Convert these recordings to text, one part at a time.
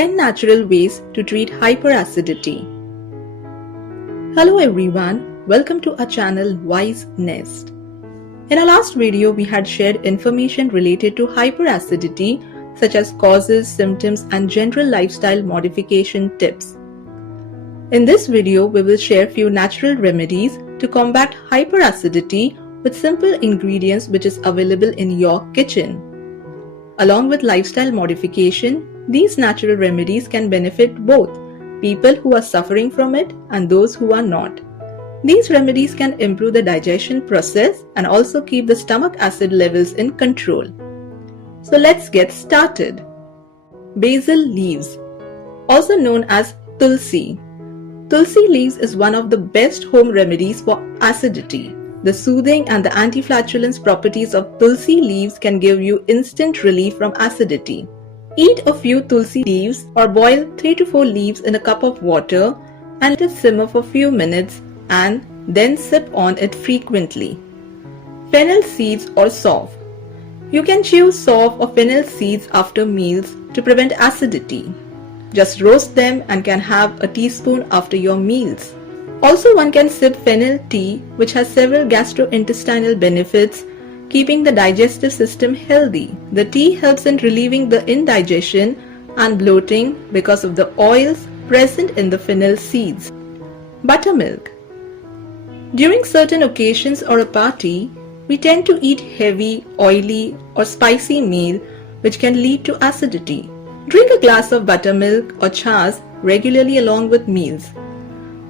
10 natural ways to treat hyperacidity. Hello everyone, welcome to our channel Wise Nest. In our last video, we had shared information related to hyperacidity such as causes, symptoms and general lifestyle modification tips. In this video, we will share few natural remedies to combat hyperacidity with simple ingredients which is available in your kitchen. Along with lifestyle modification, these natural remedies can benefit both people who are suffering from it and those who are not. These remedies can improve the digestion process and also keep the stomach acid levels in control. So let's get started. Basil leaves, also known as tulsi. Tulsi leaves is one of the best home remedies for acidity. The soothing and the anti-flatulence properties of tulsi leaves can give you instant relief from acidity. Eat a few tulsi leaves or boil 3 to 4 leaves in a cup of water and let it simmer for a few minutes and then sip on it frequently. Fennel seeds or sauf. You can chew sauf or fennel seeds after meals to prevent acidity. Just roast them and can have a teaspoon after your meals. Also, one can sip fennel tea, which has several gastrointestinal benefits, keeping the digestive system healthy. The tea helps in relieving the indigestion and bloating because of the oils present in the fennel seeds. Buttermilk. During certain occasions or a party, we tend to eat heavy, oily or spicy meal which can lead to acidity. Drink a glass of buttermilk or chas regularly along with meals.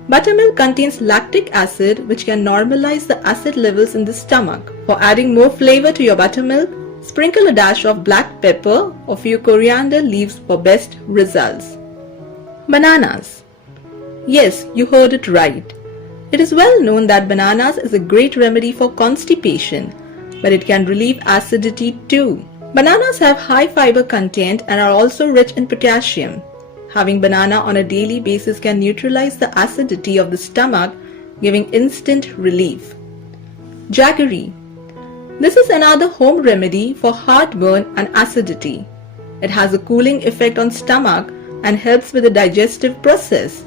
Buttermilk contains lactic acid which can normalize the acid levels in the stomach. For adding more flavor to your buttermilk, sprinkle a dash of black pepper or few coriander leaves for best results. Bananas. Yes, you heard it right. It is well known that bananas is a great remedy for constipation, but it can relieve acidity too. Bananas have high fiber content and are also rich in potassium. Having banana on a daily basis can neutralize the acidity of the stomach, giving instant relief. Jaggery. This is another home remedy for heartburn and acidity. It has a cooling effect on stomach and helps with the digestive process.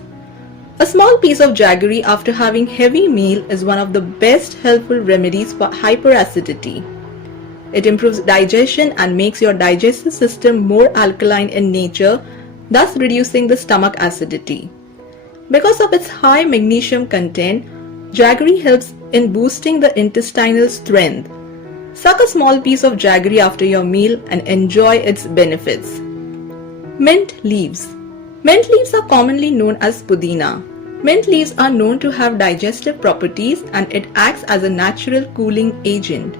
A small piece of jaggery after having heavy meal is one of the best helpful remedies for hyperacidity. It improves digestion and makes your digestive system more alkaline in nature, thus reducing the stomach acidity. Because of its high magnesium content, jaggery helps in boosting the intestinal strength. Suck a small piece of jaggery after your meal and enjoy its benefits. Mint leaves. Mint leaves are commonly known as pudina. Mint leaves are known to have digestive properties and it acts as a natural cooling agent.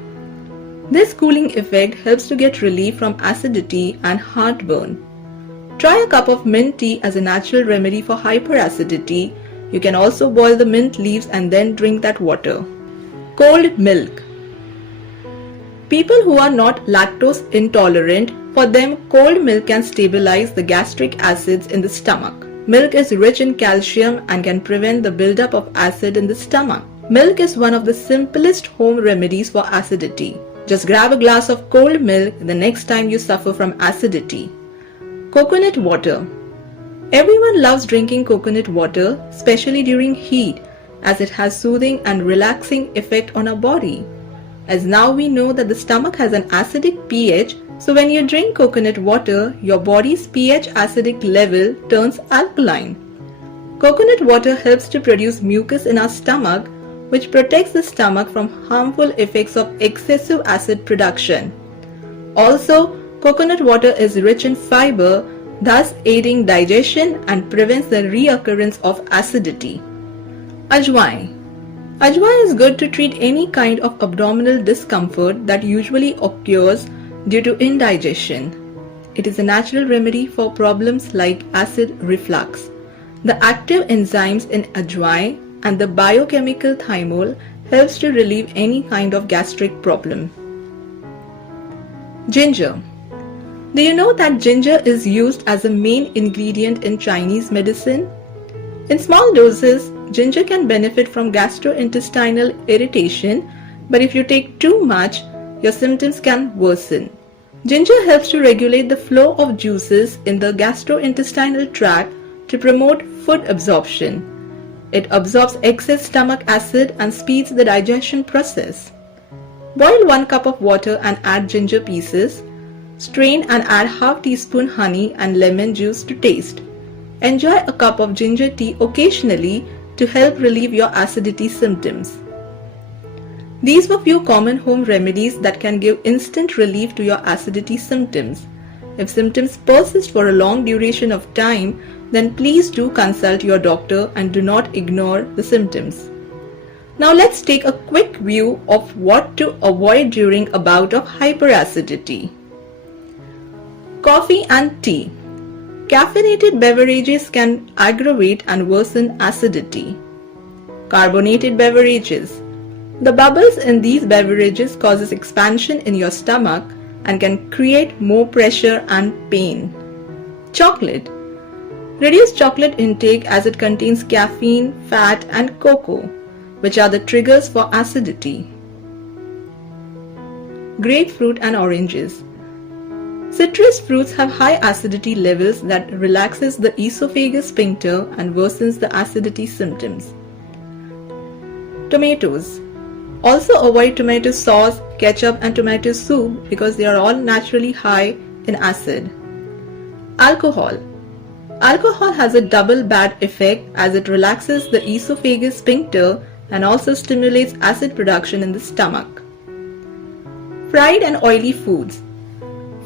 This cooling effect helps to get relief from acidity and heartburn. Try a cup of mint tea as a natural remedy for hyperacidity. You can also boil the mint leaves and then drink that water. Cold milk. People who are not lactose intolerant, for them cold milk can stabilize the gastric acids in the stomach. Milk is rich in calcium and can prevent the buildup of acid in the stomach. Milk is one of the simplest home remedies for acidity. Just grab a glass of cold milk the next time you suffer from acidity. Coconut water. Everyone loves drinking coconut water, especially during heat, as it has soothing and relaxing effect on our body. As now we know that the stomach has an acidic pH, so when you drink coconut water, your body's pH acidic level turns alkaline. Coconut water helps to produce mucus in our stomach, which protects the stomach from harmful effects of excessive acid production. Also, coconut water is rich in fiber, thus aiding digestion and prevents the reoccurrence of acidity. Ajwain. Ajwain is good to treat any kind of abdominal discomfort that usually occurs due to indigestion. It is a natural remedy for problems like acid reflux. The active enzymes in ajwain and the biochemical thymol helps to relieve any kind of gastric problem. Ginger. Do you know that ginger is used as a main ingredient in Chinese medicine? In small doses, ginger can benefit from gastrointestinal irritation, but if you take too much, your symptoms can worsen. Ginger helps to regulate the flow of juices in the gastrointestinal tract to promote food absorption. It absorbs excess stomach acid and speeds the digestion process. Boil 1 cup of water and add ginger pieces. Strain and add half teaspoon honey and lemon juice to taste. Enjoy a cup of ginger tea occasionally to help relieve your acidity symptoms. These were few common home remedies that can give instant relief to your acidity symptoms. If symptoms persist for a long duration of time, then please do consult your doctor and do not ignore the symptoms. Now let's take a quick view of what to avoid during a bout of hyperacidity. Coffee and tea. Caffeinated beverages can aggravate and worsen acidity. Carbonated beverages. The bubbles in these beverages causes expansion in your stomach and can create more pressure and pain. Chocolate. Reduce chocolate intake as it contains caffeine, fat and cocoa, which are the triggers for acidity. Grapefruit and oranges. Citrus fruits have high acidity levels that relaxes the esophagus sphincter and worsens the acidity symptoms. Tomatoes. Also avoid tomato sauce, ketchup and tomato soup because they are all naturally high in acid. Alcohol. Alcohol has a double bad effect as it relaxes the esophagus sphincter and also stimulates acid production in the stomach. Fried and oily foods.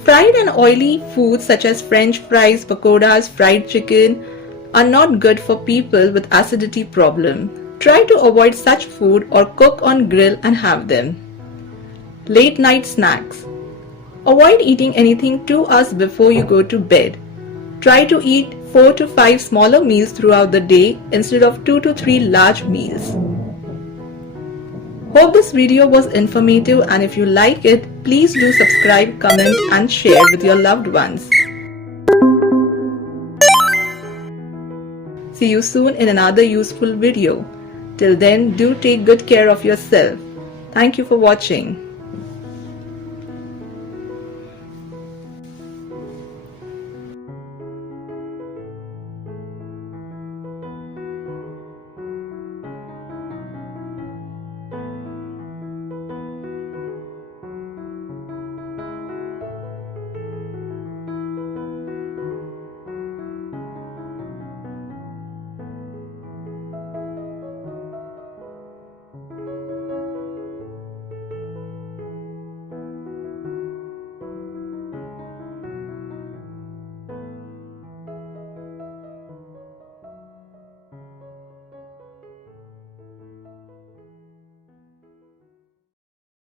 Fried and oily foods such as French fries, pakoras, fried chicken are not good for people with acidity problem. Try to avoid such food or cook on grill and have them. Late night snacks. Avoid eating anything 2 hours before you go to bed. Try to eat 4 to 5 smaller meals throughout the day instead of 2 to 3 large meals. Hope this video was informative, and if you like it, please do subscribe, comment and share with your loved ones. See you soon in another useful video. Till then, do take good care of yourself. Thank you for watching.